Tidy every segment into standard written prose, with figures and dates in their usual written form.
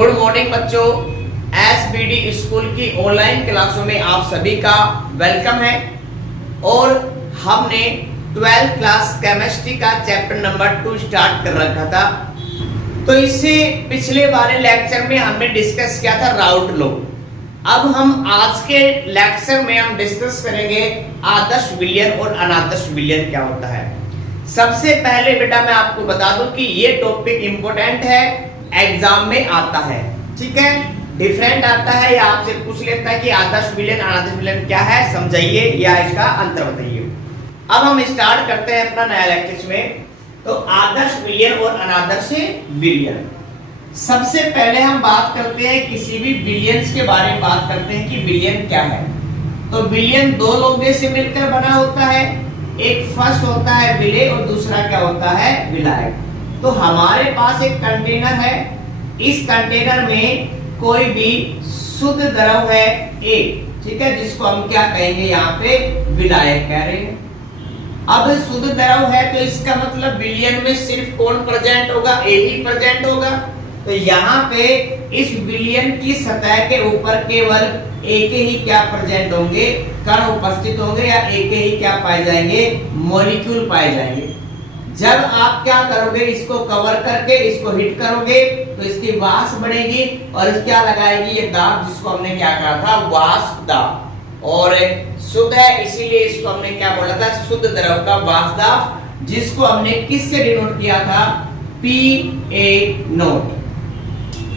Good morning बच्चों, SBD school की online क्लासों में आप सभी का वेलकम है। और हमने 12th क्लास केमिस्ट्री का चैप्टर नंबर 2 स्टार्ट कर रखा था। तो इससे पिछले वाले लेक्चर में हमने डिस्कस किया था राउट लॉ। अब हम आज के लेक्चर में हम डिस्कस करेंगे आदर्श विलयन और अनादर्श विलयन क्या होता है। सबसे पहले बेटा मैं आपको बता दूं कि ये टॉपिक इंपॉर्टेंट है, एग्जाम में आता है, ठीक है। डिफरेंट आता है या आपसे पूछ लेता है कि आदर्श विलयन अनादर्श विलयन क्या है, समझाइए या इसका अंतर बताइए। अब हम स्टार्ट करते हैं अपना नया लेक्चर में। तो आदर्श विलयन और अनादर्श विलयन, सबसे पहले हम बात करते हैं किसी भी विलयंस के बारे में बात करते हैं कि विलयन क्या है। तो विलयन दो लोगों से मिलकर बना होता है, एक फर्स्ट होता है विलेय और दूसरा क्या होता है विलायक। तो हमारे पास एक कंटेनर है, इस कंटेनर में कोई भी शुद्ध द्रव है A, ठीक है, जिसको हम क्या कहेंगे यहाँ पे विलायक कह रहे हैं। अब शुद्ध द्रव है तो इसका मतलब विलयन में सिर्फ कौन प्रेजेंट होगा, A ही प्रेजेंट होगा। तो यहाँ पे इस विलयन की सतह के ऊपर केवल एक ही क्या प्रेजेंट होंगे, कण उपस्थित होंगे या एक ही क्या पाए जाएंगे, मॉलिक्यूल पाए जाएंगे। जब आप क्या करोगे, इसको कवर करके इसको हिट करोगे तो इसकी वाष्प बनेगी और क्या लगाएगी ये दाब, जिसको हमने क्या कहा था वाष्प दाब। और शुद्ध है इसीलिए इसको हमने क्या बोला था, शुद्ध द्रव का वाष्प दाब, जिसको हमने किससे डिनोट किया था, PA0।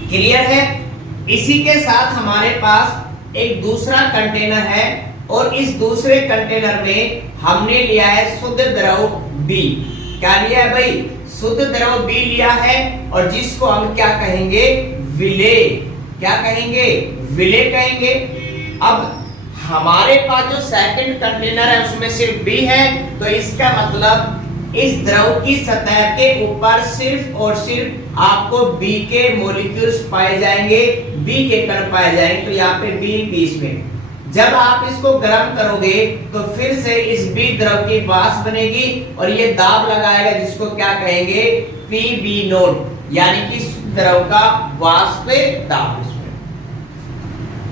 क्लियर है। इसी के साथ हमारे पास एक दूसरा कंटेनर है और इस दूसरे कंटेनर में हमने लिया है शुद्ध द्रव B। क्या लिया है भाई, शुद्ध द्रव B लिया है और जिसको हम क्या कहेंगे विलेय। क्या कहेंगे, विलेय कहेंगे। अब हमारे पास जो सेकंड कंटेनर है उसमें सिर्फ B है, तो इसका मतलब इस द्रव की सतह के ऊपर सिर्फ और सिर्फ आपको B के मॉलिक्यूल्स पाए जाएंगे, B के कण पाए जाएंगे। तो यहाँ पे B बीच में, जब आप इसको गर्म करोगे तो फिर से इस B द्रव की वाष्प बनेगी और ये दाब लगाएगा, जिसको क्या कहेंगे PB0, यानी कि द्रव का वाष्प दाब।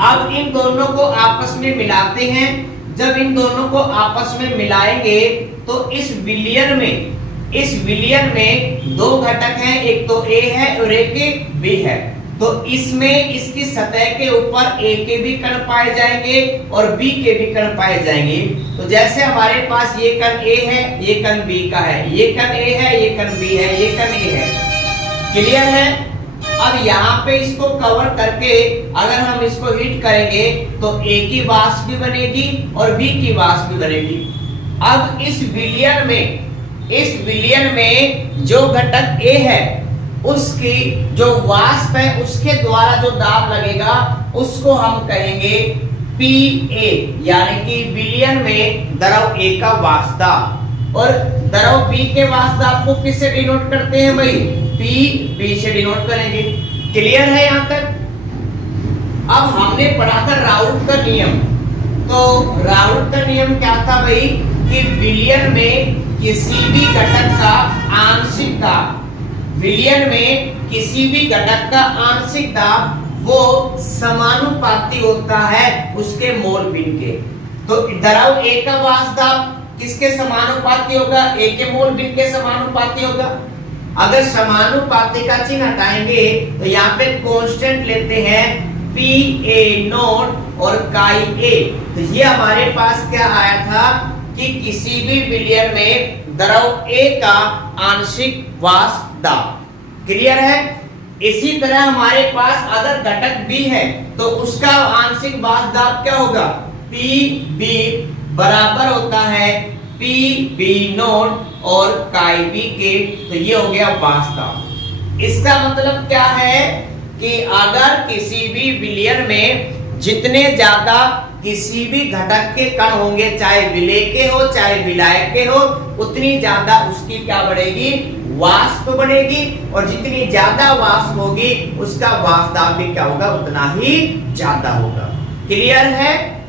अब इन दोनों को आपस में मिलाते हैं। जब इन दोनों को आपस में मिलाएंगे तो इस विलयन में दो घटक हैं, एक तो A है और एक B है। तो इसमें इसकी सतह के ऊपर A के भी कण पाए जाएंगे और B के भी कण पाए जाएंगे। तो जैसे हमारे पास ये कण A है, ये कण B का है, ये कण A है, ये कण B है, ये कण A है। क्लियर है। अब यहाँ पे इसको कवर करके अगर हम इसको हिट करेंगे तो A की वाष्प भी बनेगी और B की वाष्प भी बनेगी। अब इस विलयन में जो घटक A है उसकी जो वाष्प है उसके द्वारा जो दाब लगेगा उसको हम कहेंगे PA, यानी कि विलयन में द्रव A का वाष्प दाब। और द्रव B के वाष्प दाब को किससे डिनोट करते हैं भाई, PB से डिनोट करेंगे। क्लियर है यहाँ तक। अब हमने पढ़ा था राउट का नियम। तो राउट का नियम क्या था भाई, कि विलयन में किसी भी घटक का आंशिक दाब, विलयन में किसी भी घटक का आंशिक दाब वो समानुपाती होता है उसके मोल भिन्न के। तो द्रव A का वाष्प दाब किसके समानुपाती होगा, A के मोल भिन्न के समानुपाती होगा। अगर समानुपाती का चिन्ह हटाएंगे तो यहाँ पे कांस्टेंट लेते हैं PA0 और काई A। तो ये हमारे पास क्या आया था कि किसी भी विलयन में द्रव A का आंशिक वाष्प दाब। क्लियर है। इसी तरह हमारे पास अगर घटक B है तो उसका आंशिक वाष्प दाब क्या होगा, PB बराबर होता है PB0 और काई B के। तो ये हो गया वाष्प दाब। इसका मतलब क्या है कि अगर किसी भी विलयन में जितने ज्यादा किसी भी घटक के कण होंगे, चाहे विलेय के हो चाहे विलायक के हो, उतनी ज्यादा उसकी क्या बढ़ेगी, वाष्प बढ़ेगी। और जितनी ज्यादा वाष्प होगी उसका वाष्प दाब भी क्या होगा, उतना ही ज्यादा होगा। क्लियर है।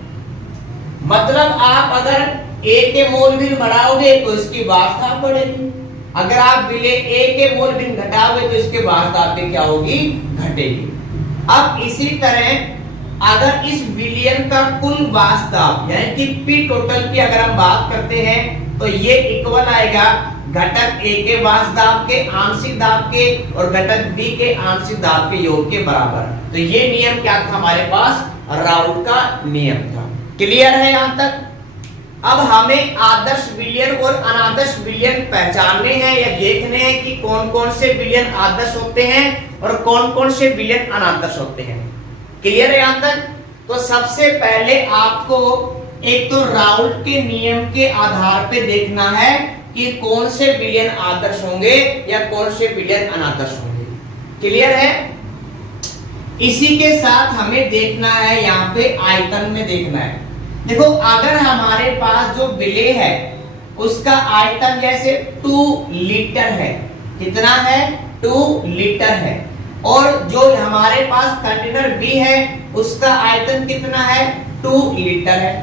मतलब आप अगर A के मोल भिन्न बढ़ाओगे तो इसकी वाष्प दाब बढ़ेगी, अगर आप विलेय A के मोल भिन्न घटाओगे तो इसके वाष्प दाब क्या होगी, घटेगी। अब इसी तरह अगर इस विलयन का कुल वास्तव यानी कि पी टोटल की अगर हम बात करते हैं तो ये इक्वल आएगा घटक ए के वास्तव के आंशिक दाब के और घटक बी के आंशिक दाब के योग के बराबर। तो ये नियम क्या था हमारे पास, राउल का नियम था। क्लियर है यहां तक? अब हमें आदर्श विलयन और अनादर्श विलयन पहचानने हैं या देखने हैं कि कौन कौन से विलयन आदर्श होते हैं और कौन कौन से विलयन अनादर्श होते हैं। क्लियर है यहां तक? तो सबसे पहले आपको एक तो राउल के नियम के आधार पे देखना है कि कौन से विलयन आदर्श होंगे या कौन से विलयन अनादर्श होंगे। क्लियर है? इसी के साथ हमें देखना है यहाँ पे आयतन में देखना है। देखो अगर हमारे पास जो विलेय है उसका आयतन जैसे 2 लीटर है, कितना है, 2 लीटर है, और जो हमारे पास कंटेनर बी है उसका आयतन कितना है, 2 लीटर है।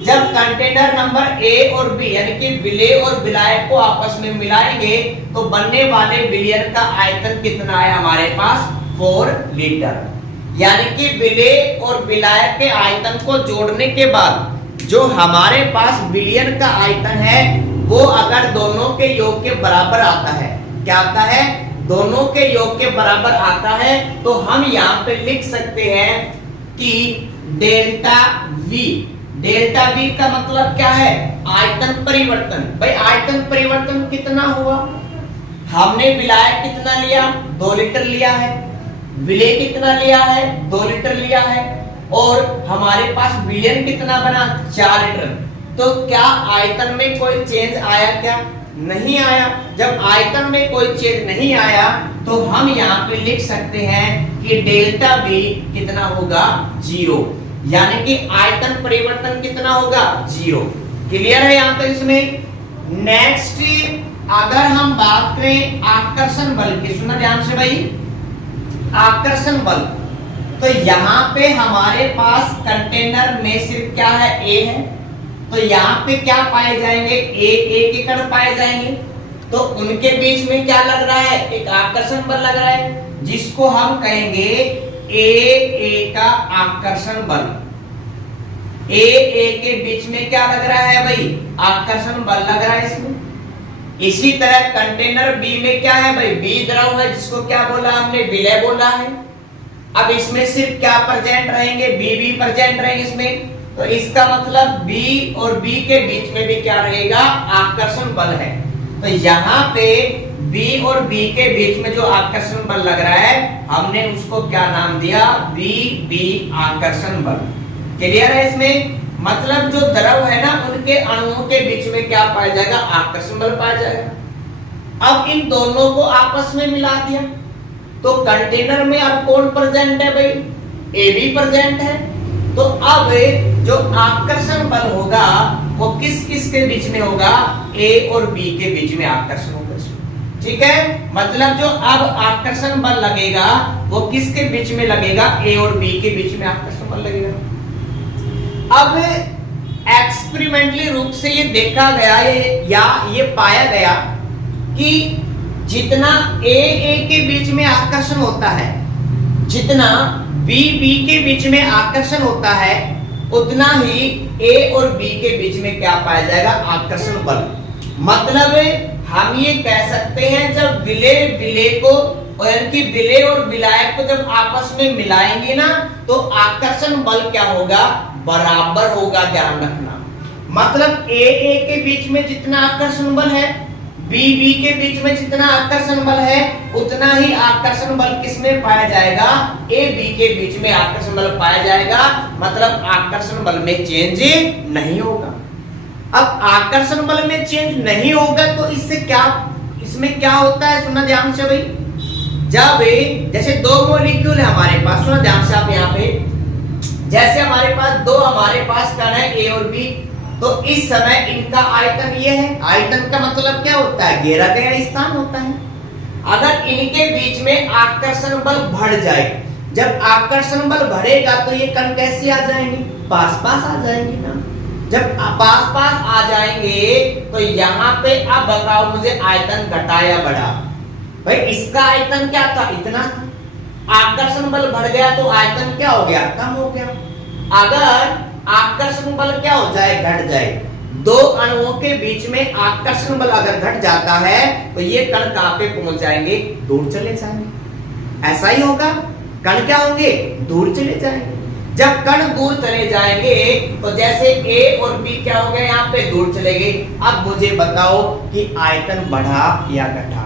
जब कंटेनर नंबर ए और बी यानी कि विलेय और विलायक को आपस में मिलाएंगे तो बनने वाले विलयन का आयतन कितना है हमारे पास, 4 लीटर। यानी कि विलेय और विलायक के आयतन को जोड़ने के बाद जो हमारे पास विलयन का आयतन है वो अगर दोनों के योग के बराबर आता है, क्या आता है, दोनों के योग के बराबर आता है, तो हम यहाँ पे लिख सकते हैं कि डेल्टा वी। डेल्टा वी का मतलब क्या है, आयतन परिवर्तन। भाई आयतन परिवर्तन कितना हुआ, हमने विलायक कितना लिया, 2 लीटर लिया है, विलेय कितना लिया है, 2 लीटर लिया है, और हमारे पास विलयन कितना बना, 4 लीटर। तो क्या आयतन में कोई चेंज आया, क्या नहीं आया? जब आयतन में कोई चेंज नहीं आया तो हम यहाँ पे लिख सकते हैं कि डेल्टा बी कितना होगा, 0। यानी कि आयतन परिवर्तन कितना होगा, 0। क्लियर है यहाँ तक? इसमें नेक्स्ट अगर हम बात करें आकर्षण बल की, सुना ध्यान से भाई, आकर्षण बल, तो यहाँ पे हमारे पास कंटेनर में सिर्फ क्या है, ए है, तो यहाँ पे क्या पाए जाएंगे, ए के कण पाए जाएंगे, तो उनके बीच में क्या लग रहा है, एक आकर्षण बल लग रहा है जिसको हम कहेंगे ए का आकर्षण बल। ए के बीच में क्या लग रहा है भाई, आकर्षण बल लग रहा है इसमें। इसी तरह कंटेनर बी में क्या है भाई, बी द्रव है जिसको क्या बोला हमने, विलेय बोला है। अब इसमें सिर्फ क्या प्रेजेंट रहेंगे, बी प्रेजेंट रहेंगे इसमें, तो इसका मतलब बी और बी के बीच में भी क्या रहेगा, आकर्षण बल है। तो यहाँ पे बी और बी के बीच में जो आकर्षण बल लग रहा है हमने उसको क्या नाम दिया, बी आकर्षण बल। क्लियर है? इसमें मतलब जो द्रव है ना उनके अणुओं के बीच में क्या पाया जाएगा, आकर्षण बल पाया जाएगा। अब इन दोनों को आपस में मिला दिया तो कंटेनर में अब कौन प्रेजेंट है भाई, ए भी प्रेजेंट है। तो अब जो आकर्षण बल होगा वो किस किस के बीच में होगा, ए और बी के बीच में आकर्षण होगा। ठीक है, मतलब जो अब आकर्षण बल लगेगा वो किसके बीच में लगेगा, ए और बी के बीच में आकर्षण बल लगेगा। अब एक्सपेरिमेंटली रूप से ये देखा गया या ये पाया गया कि जितना ए के बीच में आकर्षण होता है, जितना बी के बीच में आकर्षण होता है, उतना ही ए और बी के बीच में क्या पाया जाएगा, आकर्षण बल। मतलब हम ये कह सकते हैं जब विलेय को यानी कि विलेय और विलायक को जब आपस में मिलाएंगे ना तो आकर्षण बल क्या होगा, बराबर होगा। ध्यान रखना, मतलब ए के बीच में जितना आकर्षण बल है, बी के बीच में जितना आकर्षण बल है, उतना ही आकर्षण बल किसमें पाया जाएगा, ए बी के बीच में आकर्षण बल पाया जाएगा। मतलब आकर्षण बल में चेंज नहीं होगा। अब आकर्षण बल में चेंज नहीं होगा तो इसमें क्या होता है, सुना ध्यान से भाई। जब जैसे 2 मॉलिक्यूल है हमारे पास, सुना ध्यान से आप यहाँ पे, जैसे हमारे पास कण है ए और बी, तो इस समय इनका आयतन ये है। आयतन का मतलब क्या होता है, घेरा गया स्थान होता है। अगर इनके बीच में आकर्षण बल बढ़ जाए, जब आकर्षण बल बढ़ेगा तो ये कण कैसे आ जाएंगे, पास आ जाएंगे ना। जब पास आ जाएंगे तो यहाँ पे अब बताओ मुझे आयतन घटा या बढ़ा। भाई इसका आयतन क्या था, इतना था, आकर्षण बल बढ़ गया तो आयतन क्या हो गया, कम हो गया। अगर आकर्षण बल क्या हो जाए, घट जाए, दो अणुओं के बीच में आकर्षण बल अगर घट जाता है तो ये कण कहां पे पहुंच जाएंगे, दूर चले जाएंगे। ऐसा ही होगा, कण क्या होंगे, दूर चले जाएंगे। जब कण दूर चले जाएंगे तो जैसे A और B क्या हो गए, यहाँ पे दूर चले गए। अब मुझे बताओ कि आयतन बढ़ा या घटा,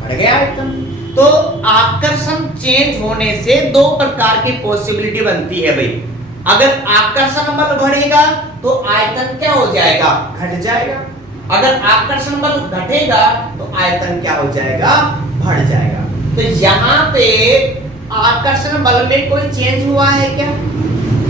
बढ़ गया आयतन। तो आकर्षण चेंज होने से दो प्रकार की पॉसिबिलिटी बनती है भाई। अगर आकर्षण बल बढ़ेगा तो आयतन क्या हो जाएगा, घट जाएगा। अगर आकर्षण बल घटेगा तो आयतन क्या हो जाएगा, बढ़ जाएगा। तो यहाँ पे आकर्षण बल में कोई चेंज हुआ है क्या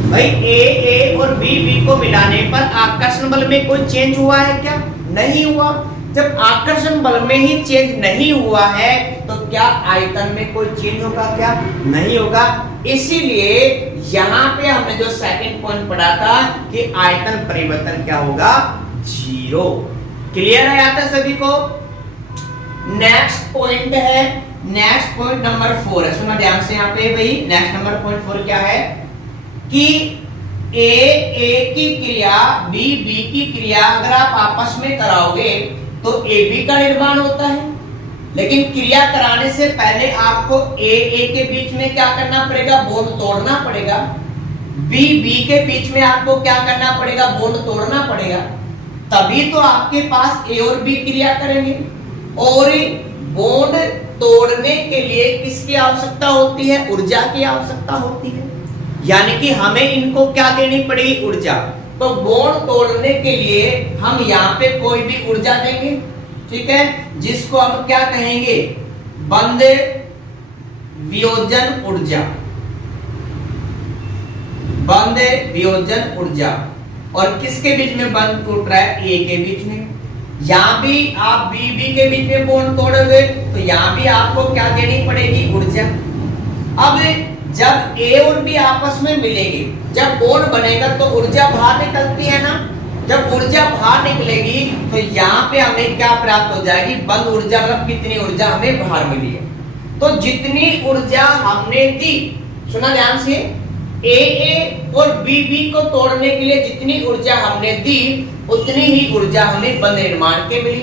भाई? ए और बी को मिलाने पर आकर्षण बल में कोई चेंज हुआ है क्या? नहीं हुआ। जब आकर्षण बल में ही चेंज नहीं हुआ है तो क्या आयतन में कोई चेंज होगा क्या? नहीं होगा। इसीलिए यहाँ पे हमने जो सेकंड पॉइंट पढ़ा था कि आयतन परिवर्तन क्या होगा, जीरो। क्लियर है यहाँ तक सभी को? नेक्स्ट पॉइंट है, नेक्स्ट पॉइंट नंबर 4 है, सुना ध्यान से यहाँ पे भाई। नेक्स्ट नंबर पॉइंट 4 क्या है कि ए की क्रिया बी की क्रिया अगर आप आपस में कराओगे तो ए का निर्माण होता है, लेकिन क्रिया कराने से पहले आपको ए के बीच में क्या करना पड़ेगा, बॉन्ड तोड़ना पड़ेगा। बी के बीच में आपको क्या करना पड़ेगा, बॉन्ड तोड़ना पड़ेगा। तभी तो आपके पास ए और बी क्रिया करेंगे। और बॉन्ड तोड़ने के लिए किसकी आवश्यकता होती है, ऊर्जा की आवश्यकता होती है। यानी कि हमें इनको क्या देनी पड़ेगी, ऊर्जा। तो बॉन्ड तोड़ने के लिए हम यहाँ पे कोई भी ऊर्जा देंगे, ठीक है, जिसको हम क्या कहेंगे, बंध वियोजन ऊर्जा, बंध वियोजन ऊर्जा। और किसके बीच में बंध टूट रहा है, ए के बीच में। यहां भी आप बी के बीच में बॉन्ड तोड़ोगे तो यहां भी आपको क्या देनी पड़ेगी, ऊर्जा। अब जब ए और बी आपस में मिलेंगे, जब बॉन्ड बनेगा तो ऊर्जा बाहर निकलती है ना। जब ऊर्जा बाहर निकलेगी तो यहाँ पे हमें क्या प्राप्त हो जाएगी, बंद ऊर्जा। मतलब कितनी ऊर्जा हमें बाहर मिली है, तो जितनी ऊर्जा हमने दी, सुना ध्यान से, ए और बी को तोड़ने के लिए जितनी ऊर्जा हमने दी उतनी ही ऊर्जा हमें बंद निर्माण के मिली।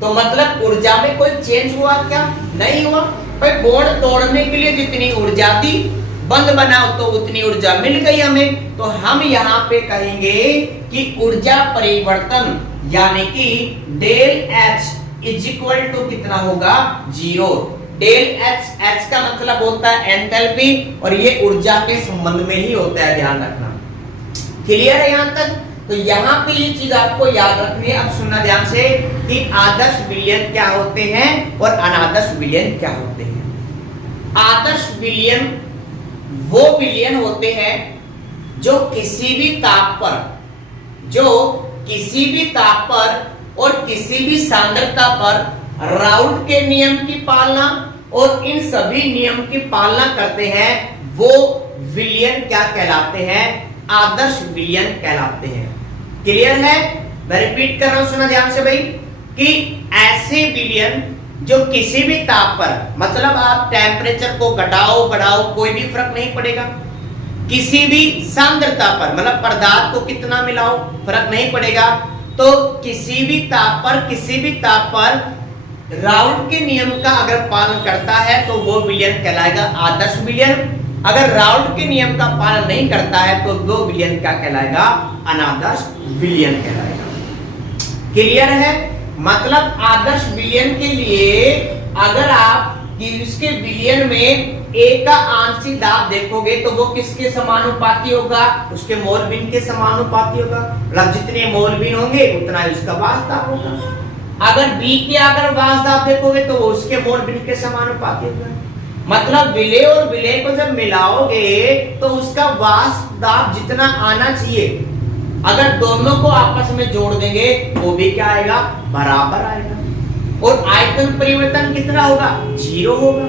तो मतलब ऊर्जा में कोई चेंज हुआ क्या, नहीं हुआ। भाई बॉन्ड तोड़ने के लिए जितनी ऊर्जा दी, बंद बनाओ तो उतनी ऊर्जा मिल गई हमें। तो हम यहाँ पे कहेंगे कि ऊर्जा परिवर्तन यानी कि del H is equal to कितना होगा, जीरो। डेल एच का मतलब होता है एंथैल्पी, और ये ऊर्जा के संबंध में ही होता है, ध्यान रखना। क्लियर है यहाँ तक? तो यहाँ पे ये चीज आपको याद रखनी है। अब सुनना ध्यान से कि आदर्श विलयन क्या होते हैं और अनादर्श विलयन क्या होते हैं। आदर्श विलयन वो विलयन होते हैं जो किसी भी ताप पर और किसी भी सांद्रता पर राउल्ट के नियम की पालना और इन सभी नियम की पालना करते हैं, वो विलयन क्या कहलाते हैं, आदर्श विलयन कहलाते हैं। क्लियर है? मैं रिपीट कर रहा हूं, सुना ध्यान से भाई, कि ऐसे विलयन जो किसी भी ताप पर, मतलब आप टेम्परेचर को घटाओ बढ़ाओ कोई भी फर्क नहीं पड़ेगा, किसी भी सांद्रता पर, मतलब पदार्थ को कितना मिलाओ फर्क नहीं पड़ेगा, तो किसी भी ताप पर राउल्ट के नियम का अगर पालन करता है तो वो विलयन कहलाएगा आदर्श विलयन। अगर राउल्ट के नियम का पालन नहीं करता है तो वो विलयन क्या कहलाएगा, अनादर्श विलयन कहलाएगा। क्लियर है? मतलब आदर्श विलयन के लिए अगर आप इसके विलयन में ए का आंशिक दाब देखोगे तो वो किसके समानुपाती होगा, उसके मोल भिन्न के समानुपाती होगा। मतलब जितने मोल भिन्न होंगे उतना ही उसका वास दाब होगा। अगर बी के अगर वास दाब देखोगे तो वो उसके मोल भिन्न के समानुपाती होगा। मतलब विलय और विलय को जब मिलाओगे तो उसका वास दाब जितना आना चाहिए, अगर दोनों को आपस में जोड़ देंगे वो भी क्या आएगा, बराबर आएगा। और आयतन परिवर्तन कितना होगा, जीरो होगा।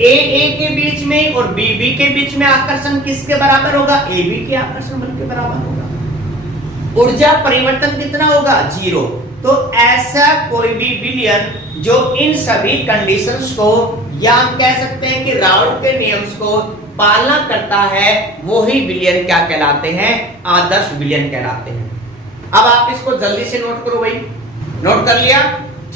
ए के बीच में और बी के बीच में आकर्षण किसके बराबर होगा, ए बी के आकर्षण बल के बराबर होगा। ऊर्जा परिवर्तन कितना होगा, जीरो। तो ऐसा कोई भी विलयन जो इन सभी कंडीशंस को या हम कह सकते हैं कि राउल्ट के नियम्स को पालना करता है, वो ही विलियन क्या कहलाते हैं, आदर्श विलियन कहलाते हैं। अब आप इसको जल्दी से नोट करो भाई, नोट कर लिया,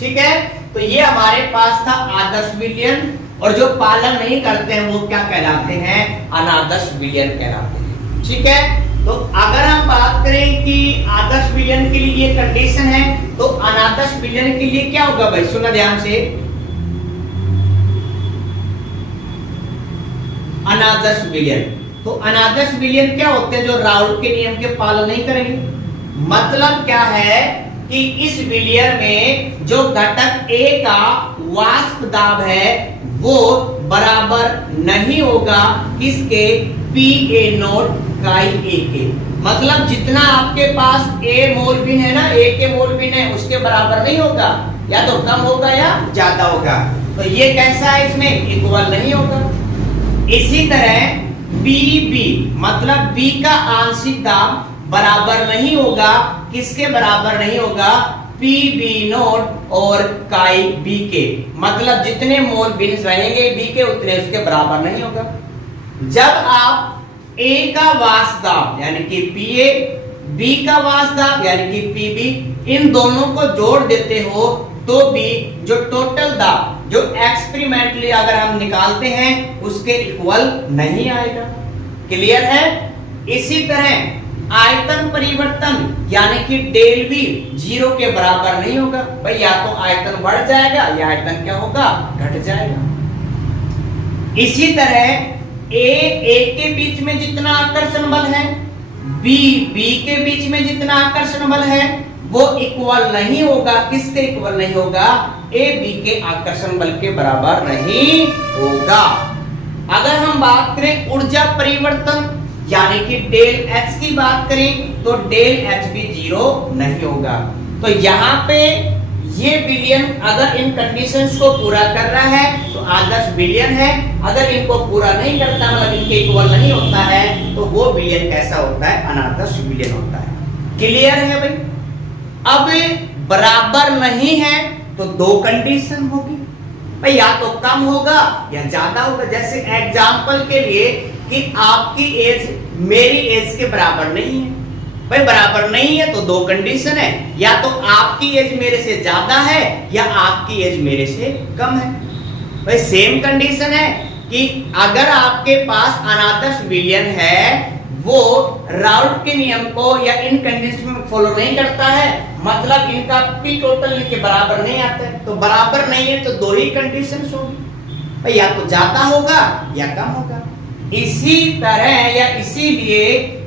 ठीक है। तो ये हमारे पास था आदर्श विलियन, और जो पालन नहीं करते हैं वो क्या कहलाते हैं, अनादर्श विलियन कहलाते हैं, ठीक है। तो अगर हम बात करें कि आदर्श विलियन के लिए ये कंडीशन है, तो अनादर्श विलियन के लिए क्या होगा भाई, सुना ध्यान से। अनादर्श विलियन, तो अनादर्श विलियन क्या होते हैं, जो राउल्ट के नियम के पालन नहीं करेंगे। मतलब क्या है कि इस विलियन में जो घटक A का वाष्प दाब है वो बराबर नहीं होगा किसके, PA0 काई A के। मतलब जितना आपके पास A मोलबिन है ना, A के मोलबिन है, उसके बराबर नहीं होगा, या तो कम होगा या ज्यादा होगा। तो ये कैसा है, इसमें इक्वल नहीं होगा। इसी तरह PB मतलब B का आंशिक दाब बराबर नहीं होगा, किसके बराबर नहीं होगा, PB0 और काई B के। मतलब जितने मोल बिन्स रहेंगे B के, उतने उसके बराबर नहीं होगा। जब आप A का वाष्प दाब यानी कि PA, B का वाष्प दाब यानी कि PB, इन दोनों को जोड़ देते हो तो भी जो टोटल दाब जो एक्सपेरिमेंटली अगर हम निकालते हैं उसके इक्वल नहीं आएगा। क्लियर है। इसी तरह आयतन परिवर्तन यानी कि डेल V 0 के बराबर नहीं होगा भाई, या तो आयतन बढ़ जाएगा या आयतन क्या होगा, घट जाएगा। इसी तरह A के बीच में जितना आकर्षण बल है, B के बीच में जितना आकर्षण बल है, वो इक्वल नहीं होगा, किसके इक्वल नहीं होगा, AB के आकर्षण बल के बराबर नहीं होगा। अगर हम बात करें ऊर्जा परिवर्तन यानी कि डेल H की बात करें तो डेल H भी 0 नहीं होगा। तो यहाँ पे ये विलियन अगर इन कंडीशंस को पूरा कर रहा है तो आदर्श विलियन है, अगर इनको पूरा नहीं करता मतलब इनके इक्वल नहीं होता है तो वो विलियन कैसा होता है, अनादर्श विलियन होता है। क्लियर है भाई। अब बराबर नहीं है तो दो कंडीशन होगी भाई, या तो कम होगा या ज्यादा होगा। जैसे एग्जांपल के लिए कि आपकी एज मेरी एज के बराबर नहीं है भाई, बराबर नहीं है तो दो कंडीशन है, या तो आपकी एज मेरे से ज्यादा है या आपकी एज मेरे से कम है। भाई सेम कंडीशन है कि अगर आपके पास अनादर्श विलियन है वो राउल्ट के नियम को या इन कंडीशन में फॉलो नहीं करता है, मतलब इनका पी टोटल के बराबर नहीं आता है, तो बराबर नहीं है तो दो ही कंडीशन होगी भाई, या तो ज्यादा होगा या कम होगा। इसी तरह या इसीलिए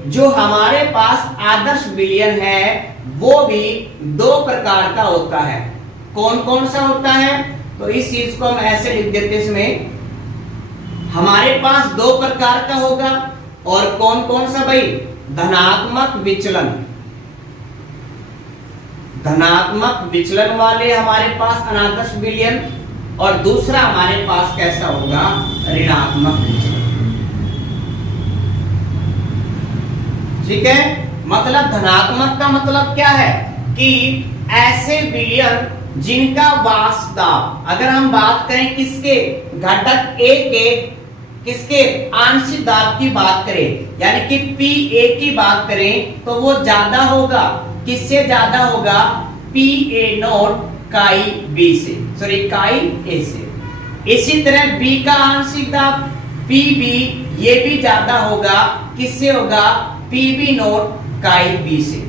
जो हमारे पास आदर्श विलियन है वो भी दो प्रकार का होता है। कौन कौन सा होता है, तो इस चीज को हम ऐसे लिख देते इसमें, हमारे पास दो प्रकार का होगा। और कौन कौन सा भाई, धनात्मक विचलन, धनात्मक विचलन वाले हमारे पास अनादर्श विलियन, और दूसरा हमारे पास कैसा होगा, ऋणात्मक विचलन। ठीक है। मतलब धनात्मक का मतलब क्या है कि ऐसे विलियन जिनका वाष्प दाब, अगर हम बात करें किसके, घटक A के किसके आंशिक दाब की बात करें यानी कि PA की बात करें तो वो ज्यादा होगा, किससे ज्यादा होगा, PA0 काई B से, सॉरी काई A से। इसी तरह B का आंशिक दाब PB ये भी ज्यादा होगा, किससे होगा, PB0 काई B से।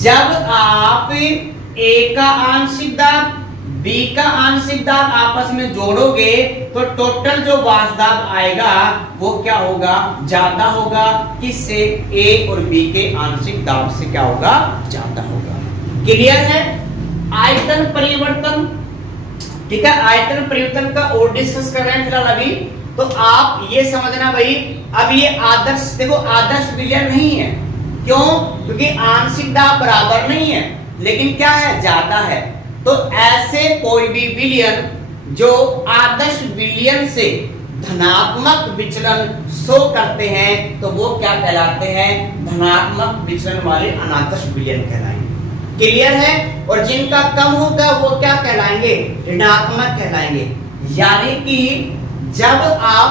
जब आप A का आंशिक दाब B का आंशिक दाब आपस में जोड़ोगे तो टोटल जो वाष्प दाब आएगा वो क्या होगा, ज्यादा होगा, किससे, A और B के आंशिक दाब से क्या होगा, ज्यादा होगा। क्लियर है। आयतन परिवर्तन, ठीक है, आयतन परिवर्तन का और डिस्कस कर रहे हैं फिलहाल अभी। तो आप ये समझना भाई, अब ये आदर्श, देखो आदर्श विलियन नहीं है, क्यों, क्योंकि आंशिक दाब बराबर नहीं है लेकिन क्या है, ज्यादा है। तो ऐसे कोई भी विलियन जो आदर्श विलियन से धनात्मक विचलन शो करते हैं तो वो क्या कहलाते हैं, धनात्मक विचलन वाले अनादर्श विलियन कहलाएंगे। क्लियर है। और जिनका कम होगा वो क्या कहलाएंगे, ऋणात्मक कहलाएंगे। यानी कि जब आप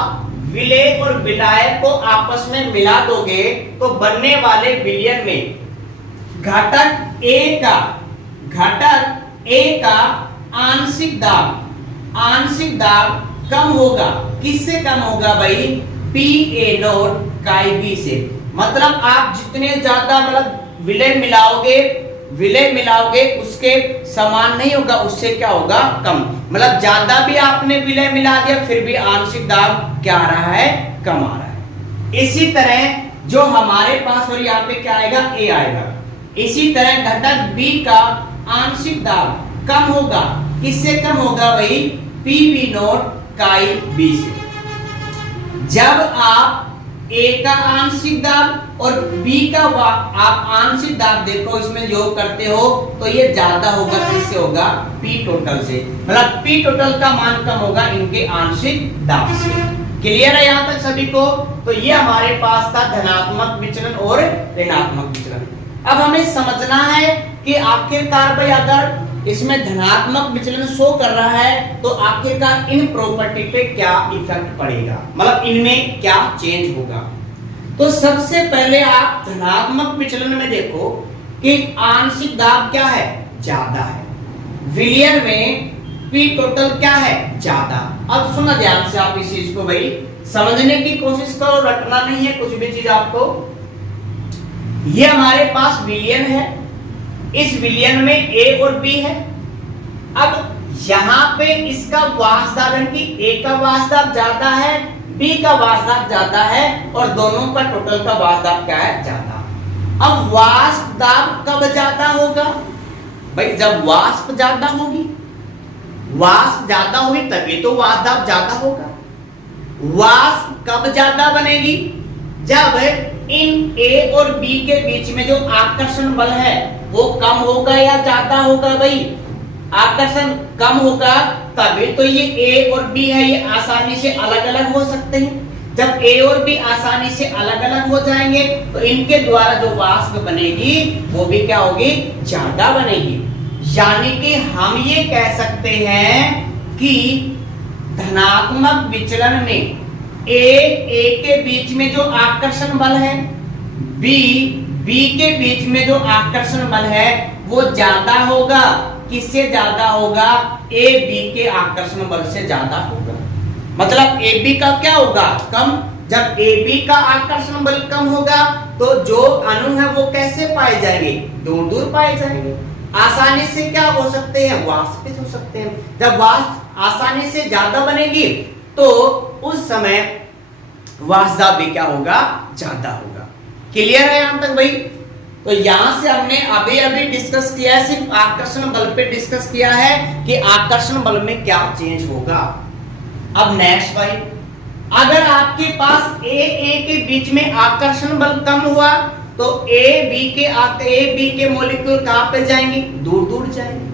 विलय और विलाय को आपस में मिला दोगे तो बनने वाले विलयन में घटक ए का आंशिक दाब कम होगा। किससे कम होगा भाई? PA0 काई B से। मतलब आप जितने ज्यादा मतलब विलय मिलाओगे उसके समान नहीं होगा, उससे क्या होगा? कम। मतलब ज्यादा भी आपने विलय मिला दिया फिर भी आंशिक दाब क्या आ रहा है? कम आ रहा है। इसी तरह जो हमारे पास और यहाँ पे क्या आएगा? A आएगा। इसी तरह घटक B का आंशिक दाब कम होगा। किससे कम होगा भाई? PB0 काई B से। जब आप A का आंशिक दाब और B का आप आंशिक दाब देखो इसमें योग करते हो तो ये ज्यादा होगा। किससे होगा? P टोटल से। मतलब P टोटल का मान कम होगा इनके आंशिक दाब से। क्लियर है यहां तक सभी को? तो ये हमारे पास था धनात्मक विचलन और ऋणात्मक विचलन। अब हमें समझना है कि आखिरकार भाई अगर इसमें धनात्मक विचलन शो कर रहा है तो आखिरकार इन प्रॉपर्टी पे क्या इफेक्ट पड़ेगा, मतलब इनमें क्या चेंज होगा। तो सबसे पहले आप धनात्मक विचलन में देखो कि आंशिक दाब क्या है? ज्यादा है। विलयन में P टोटल क्या है? ज्यादा। अब सुना ध्यान से आप इस चीज को भाई समझने की कोशिश करो, रटना नहीं है कुछ भी चीज आपको। ये हमारे पास विलयन है, इस विलयन में A और B है। अब यहां पे इसका वास्तव यानी कि A का वास्तव ज्यादा है, B का वास्तव ज्यादा है और दोनों का टोटल का वास्तव क्या है? ज्यादा। अब वास्तव कब ज्यादा होगा भाई? जब वाष्प ज्यादा होगी, वाष्प ज्यादा हुई तभी तो वास्तव ज्यादा होगा। वाष्प कब ज्यादा बनेगी? जब इन A और B के बीच में जो आकर्षण बल है वो कम होगा या ज्यादा होगा भाई? आकर्षण कम होगा तभी तो ये A और B है ये आसानी से अलग अलग हो सकते हैं। जब A और B आसानी से अलग अलग हो जाएंगे तो इनके द्वारा जो वाष्प बनेगी वो भी क्या होगी? ज्यादा बनेगी। यानी कि हम ये कह सकते हैं कि धनात्मक विचलन में A के बीच में जो आकर्षण बल है, B के बीच में जो आकर्षण बल है वो ज्यादा होगा। किससे ज्यादा होगा? AB के आकर्षण बल से ज्यादा होगा। मतलब AB का क्या होगा? कम। जब AB का आकर्षण बल कम होगा तो जो अणु है वो कैसे पाए जाएंगे? दूर दूर पाए जाएंगे। आसानी से क्या हो सकते हैं? वाष्पित हो सकते हैं। जब वाष्प आसानी से ज्यादा बनेगी तो उस समय वाष्प भी क्या होगा? ज्यादा होगा। क्लियर है यहां तक भाई? तो यहां से हमने अभी डिस्कस किया है, सिर्फ आकर्षण बल पे डिस्कस किया है कि आकर्षण बल में क्या चेंज होगा। अब नेक्स्ट भाई, अगर आपके पास A के बीच में आकर्षण बल कम हुआ तो A B के मॉलिक्यूल कहां पे जाएंगे? दूर दूर जाएंगे।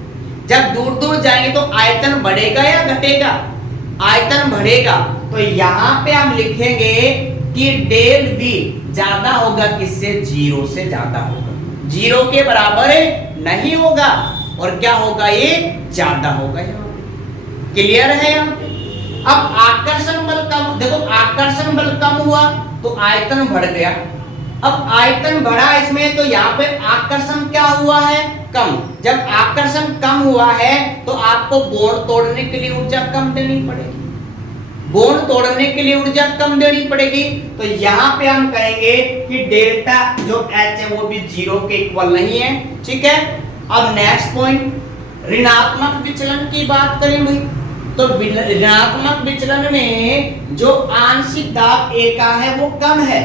जब दूर दूर जाएंगे तो आयतन बढ़ेगा या घटेगा? आयतन बढ़ेगा। तो यहां पे हम लिखेंगे कि डेल V ज्यादा होगा। किससे? 0 से ज्यादा होगा। 0 के बराबर नहीं होगा और क्या होगा? ये ज्यादा होगा। यहाँ क्लियर है? यहाँ पे अब आकर्षण बल कम, देखो आकर्षण बल कम हुआ तो आयतन बढ़ गया। अब आयतन बढ़ा इसमें तो यहाँ पे आकर्षण क्या हुआ है? कम। जब आकर्षण कम हुआ है तो आपको बॉन्ड तोड़ने के लिए ऊर्जा कम देनी पड़ेगी। बॉन्ड तोड़ने के लिए ऊर्जा कम देनी पड़ेगी। तो यहाँ पे हम कहेंगे कि डेल्टा जो H है वो भी 0 के इक्वल नहीं है। ठीक है। अब नेक्स्ट पॉइंट, ऋणात्मक विचलन की बात करें भाई। तो ऋणात्मक विचलन में जो आंशिक दाब A का है वो कम है।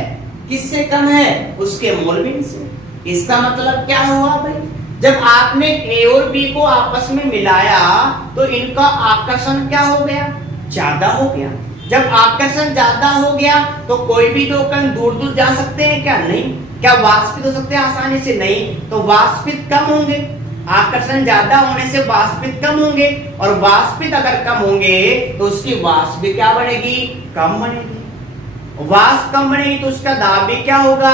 किससे कम है? उसके मोलबिन से। इसका मतलब क्या हुआ भाई? जब आपने A और B को आपस में मिलाया तो इनका आकर्षण क्या हो गया? ज्यादा हो गया। जब आकर्षण ज्यादा हो गया तो कोई भी दो कण दूर दूर जा सकते हैं क्या? नहीं। क्या वाष्पित हो सकते हैं आसानी से? नहीं। तो वाष्पित कम होंगे। आकर्षण ज्यादा होने से वाष्पित कम होंगे और वाष्पित अगर कम होंगे तो उसकी वाष्प भी क्या बनेगी? कम बनेगी। वाष्प कम बनेगी तो उसका दाब भी क्या होगा?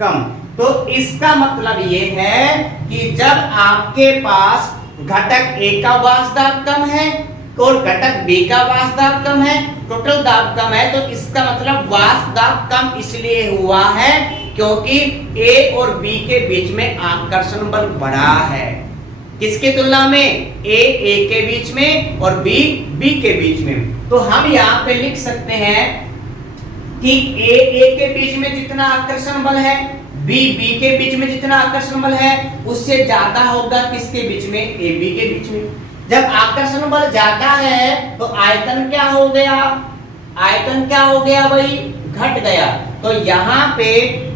कम। तो इसका मतलब ये है कि जब आपके पास घटक A का वाष्प दाब कम है और घटक बी का वाष्प दाब कम है, टोटल दाब कम है, तो इसका मतलब वाष्प दाब कम इसलिए हुआ है क्योंकि ए और बी के बीच में आकर्षण बल बढ़ा है। किसकी तुलना में? ए के बीच में और बी के बीच में। तो हम यहाँ पे लिख सकते हैं कि ए के बीच में जितना आकर्षण बल है, बी के बीच में जितना आकर्षण बल है, उससे ज्यादा होगा किसके बीच में? ए बी के बीच में। जब आकर्षण बल ज्यादा है तो आयतन क्या हो गया? आयतन क्या हो गया भाई? घट गया। तो यहाँ पे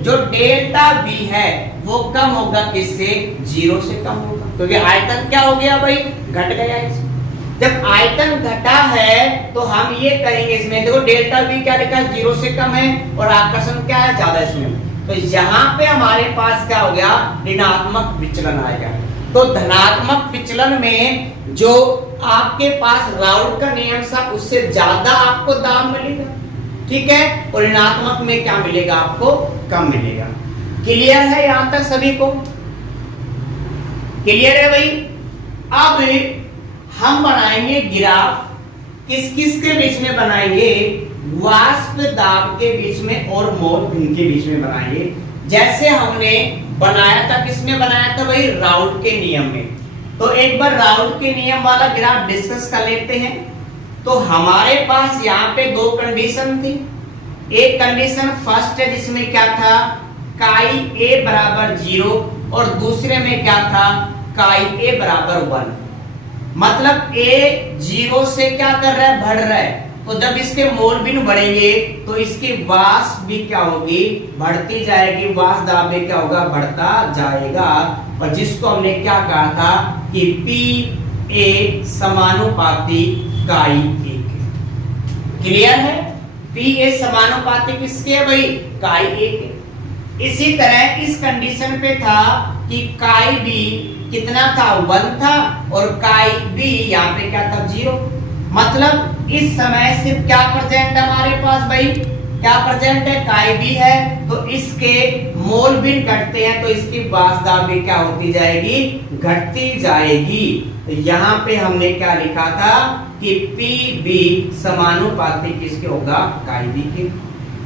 जो डेल्टा बी है वो कम होगा किससे? 0 से कम होगा, क्योंकि आयतन क्या हो गया भाई? घट गया। जब आयतन घटा है तो हम ये कहेंगे इसमें, देखो डेल्टा बी क्या लिखा है? 0 से कम है और आकर्षण क्या है? ज्यादा इसमें। तो यहाँ पे हमारे पास क्या हो गया? ऋणात्मक विचलन आएगा। तो धनात्मक विचलन में जो आपके पास राउल्ट का नियम था उससे ज्यादा आपको दाब मिलेगा, ठीक है, और ऋणात्मक में क्या मिलेगा? आपको कम मिलेगा। क्लियर है यहां तक सभी को? क्लियर है भाई? अब हम बनाएंगे ग्राफ, किस किस के बीच में बनाएंगे? वाष्प दाब के बीच में और मोल भिन्न के बीच में बनाएंगे, जैसे हमने बनाया था। किसमें बनाया था भाई? राउल्ट के नियम में। तो एक बार राउल्ट के नियम वाला ग्राफ डिस्कस कर लेते हैं। तो हमारे पास यहाँ पे दो कंडीशन थी। एक कंडीशन फर्स्ट है जिसमें क्या था? काई ए बराबर 0 और दूसरे में क्या था? काई ए बराबर 1। मतलब ए 0 से क्या कर रहा है? बढ़ रहा है। तो जब इसके मोल भिन्न बढ़ेंगे तो इसकी वाष्प भी क्या होगी? बढ़ती जाएगी। वाष्प दाब में क्या होगा? बढ़ता जाएगा। और जिसको हमने क्या कहा था कि पी ए समानुपाती काई ए के। क्लियर है? पी ए समानुपाती किसके है भाई? काई ए के। इसी तरह इस कंडीशन पे था कि काई बी कितना था? 1 था और काई बी यहाँ पे क्या था? 0। मतलब इस समय सिर्फ क्या प्रेजेंट है हमारे पास भाई? क्या प्रेजेंट है? काई बी है। तो इसके मोल भिन्न घटते हैं तो इसकी वाष्प दाब भी क्या होती जाएगी? घटती जाएगी। तो यहाँ पे हमने क्या लिखा था कि पी बी समानुपाती किसके होगा? काई बी के।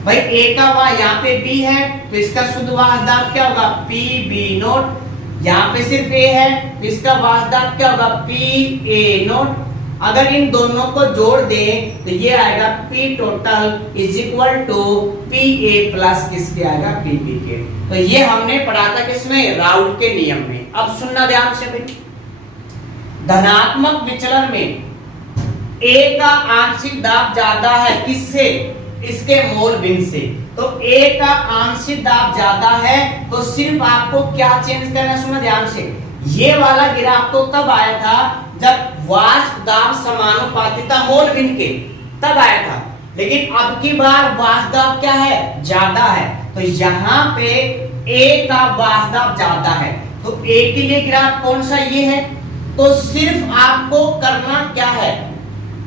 भाई ए का वाह यहाँ पे बी है तो इसका शुद्ध वाष्प दाब क्या होगा? P B naught. यहाँ पे सिर्फ ए है तो इसका वाष्प दाब क्या होगा? P A note. अगर इन दोनों को जोड़ दें तो ये आएगा P total is equal to P A plus किसके आएगा? पी बी के। तो ये हमने पढ़ा था किसमें? राउल्ट के नियम में। अब सुनना ध्यान से भाई, धनात्मक विचलन में ए का आंशिक दाब ज्यादा है किससे? इसके मोल भिन्न से। तो ए का आंशिक दाब ज्यादा है तो सिर्फ आपको क्या चेंज करना? सुना ध्यान से, ये वाला ग्राफ तो तब आया था जब वाष्प दाब समानुपाती था मोल भिन्न के, तब आया था। लेकिन अब की बार वाष्प दाब क्या है? ज्यादा है। तो यहाँ पे ए का वाष्प दाब ज्यादा है तो ए के लिए ग्राफ कौन सा? ये है। तो सिर्फ आपको करना क्या है?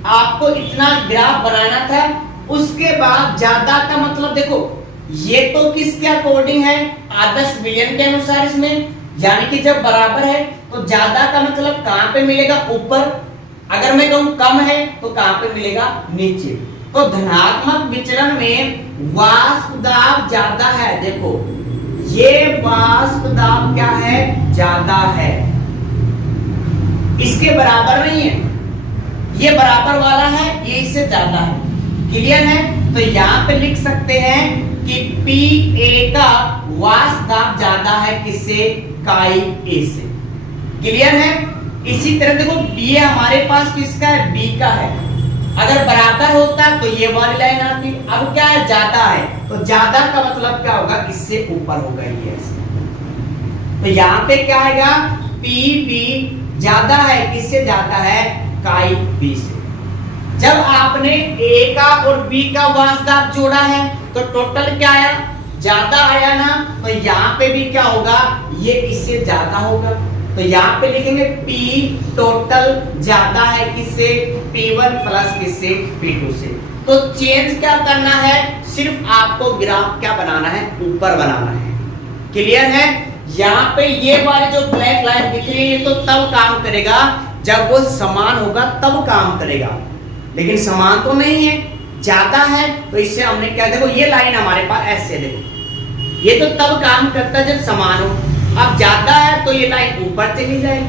आपको इतना ग्राफ बनाना था। उसके बाद ज्यादा का मतलब देखो, ये तो किसके अकॉर्डिंग है? आदर्श विलयन के अनुसार इसमें, यानी कि जब बराबर है तो ज्यादा का मतलब कहां पे मिलेगा? ऊपर। अगर मैं कहूं कम है तो कहां पे मिलेगा? नीचे। तो धनात्मक विचलन में वाष्प दाब ज्यादा है। देखो ये वाष्प दाब क्या है? ज्यादा है, इसके बराबर नहीं है। ये बराबर वाला है, ये इससे ज्यादा है। क्लियर है? तो यहाँ पे लिख सकते हैं कि पी ए का वाष्प दाब ज्यादा है किससे? काई ए से। क्लियर है? इसी तरह देखो ये हमारे पास किसका है? बी का है। अगर बराबर होता तो ये वाली लाइन आती। अब क्या है? ज्यादा है। तो ज्यादा का मतलब क्या होगा? इससे ऊपर होगा ये ऐसे। तो यहाँ पे क्या आएगा? पी बी ज्यादा है किससे? ज्यादा है काई बी से। जब आपने ए का और बी का वाष्प दाब जोड़ा है तो टोटल क्या आया? ज्यादा आया ना। तो यहाँ पे भी क्या होगा? ये इससे ज्यादा होगा। तो यहाँ पे लिखेंगे P टोटल ज्यादा है किससे? P1 प्लस किससे? P2 से। तो चेंज क्या करना है? सिर्फ आपको ग्राफ क्या बनाना है? ऊपर बनाना है। क्लियर है? यहाँ पे ये वाली जो ब्लैक लाइन दिख रही है तो तब काम करेगा जब वो समान होगा तब काम करेगा, लेकिन समान तो नहीं है, ज्यादा है, तो इससे हमने क्या, देखो ये लाइन हमारे पास ऐसे, देखो ये तो तब काम करता है जब समान हो। अब ज्यादा है तो ये लाइन ऊपर चली जाएगी,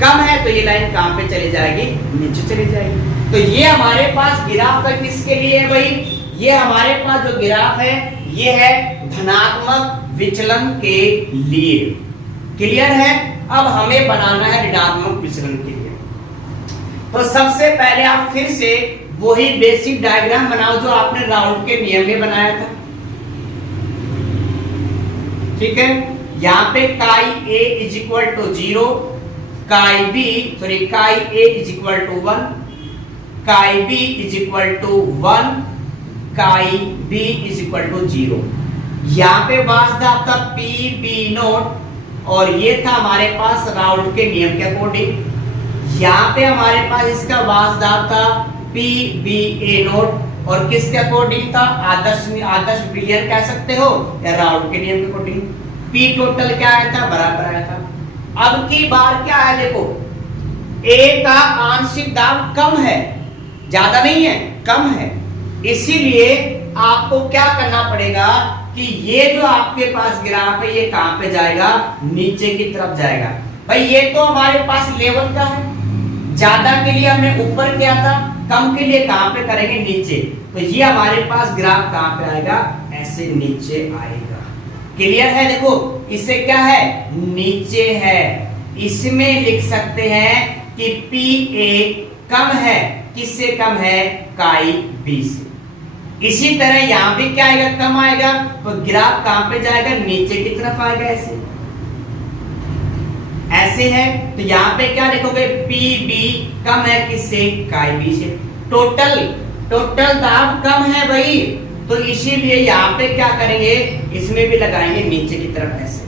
कम है तो ये लाइन कहां पे चली जाएगी, नीचे चली जाएगी। तो ये हमारे पास ग्राफ है, किसके लिए है भाई, ये हमारे पास जो ग्राफ है ये है धनात्मक विचलन के लिए। क्लियर है। अब हमें बनाना है ऋणात्मक विचलन के लिए। तो सबसे पहले आप फिर से वही बेसिक डायग्राम बनाओ जो आपने राउंड के नियम में बनाया था। ठीक है, यहां पे काई ए इज इक्वल टू 0, काई बी काई ए इज इक्वल टू 1, काई बी इज इक्वल टू 1, काई बी इज इक्वल टू 0। यहां पे वास्तव था पी बी नोट, और ये था हमारे पास राउंड के नियम के अकॉर्डिंग। यहां पे हमारे पास इसका वास्तव था पी बी ए नोट, और किसके अकॉर्डिंग था, आदर्श विलयन कह सकते हो या राउंड के नियम के अकॉर्डिंग। पी टोटल क्या आया था, बराबर आया था। अब की बार क्या है, देखो ए का आंशिक दाब कम है, ज्यादा नहीं है, कम है, इसीलिए आपको क्या करना पड़ेगा कि ये जो आपके पास ग्राफ है ये कहां पे जाएगा, नीचे की तरफ जाएगा। भाई ये तो हमारे पास लेवल का है, ज्यादा के लिए हमने ऊपर किया था, कम के लिए कहां पे करेंगे, नीचे। तो ये हमारे पास ग्राफ कहां पे आएगा, ऐसे नीचे आएगा। क्लियर है। देखो इससे क्या है, नीचे है, इसमें लिख सकते हैं कि पी ए कम है, किससे कम है, काई बी से। इसी तरह यहां भी क्या आएगा, कम आएगा, तो ग्राफ कहां पे जाएगा, नीचे की तरफ आएगा, ऐसे ऐसे है। तो यहां पे क्या लिखोगे, पी बी कम है, किससे, काई बी से। टोटल दाब कम है भाई, तो इसीलिए यहां पे क्या करेंगे, इसमें भी लगाएंगे नीचे की तरफ ऐसे।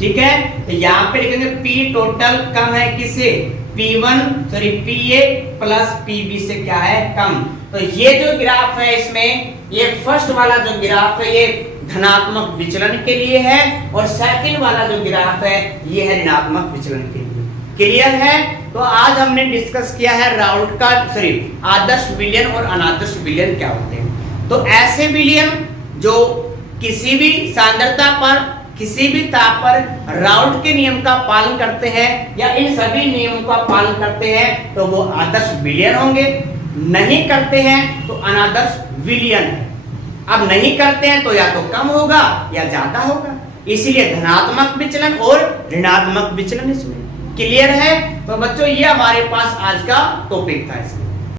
ठीक है, तो यहां पे लिखेंगे पी टोटल कम है, किससे, P1 P A plus PB से क्या है, कम। तो ये जो ग्राफ है इसमें, ये फर्स्ट वाला जो ग्राफ है ये धनात्मक विचलन के लिए है, और सेकंड वाला जो ग्राफ है ये है ऋणात्मक विचलन के लिए। क्लियर है। तो आज हमने डिस्कस किया है राउंड का आदर्श विलयन और अनादर्श विलयन क्या होते हैं। तो ऐसे विलयन जो किसी भी सांद्रता पर, किसी भी ताप पर राउंड के नियम का पालन करते हैं या इन सभी नियमों का पालन करते हैं तो वो आदर्श विलयन होंगे, नहीं करते हैं तो अनादर्श विलयन है। अब नहीं करते हैं तो या तो कम होगा या ज्यादा होगा, इसीलिए धनात्मक विचलन और ऋणात्मक विचलन इसमें। क्लियर है। तो बच्चों ये हमारे पास आज का टॉपिक था इसमें।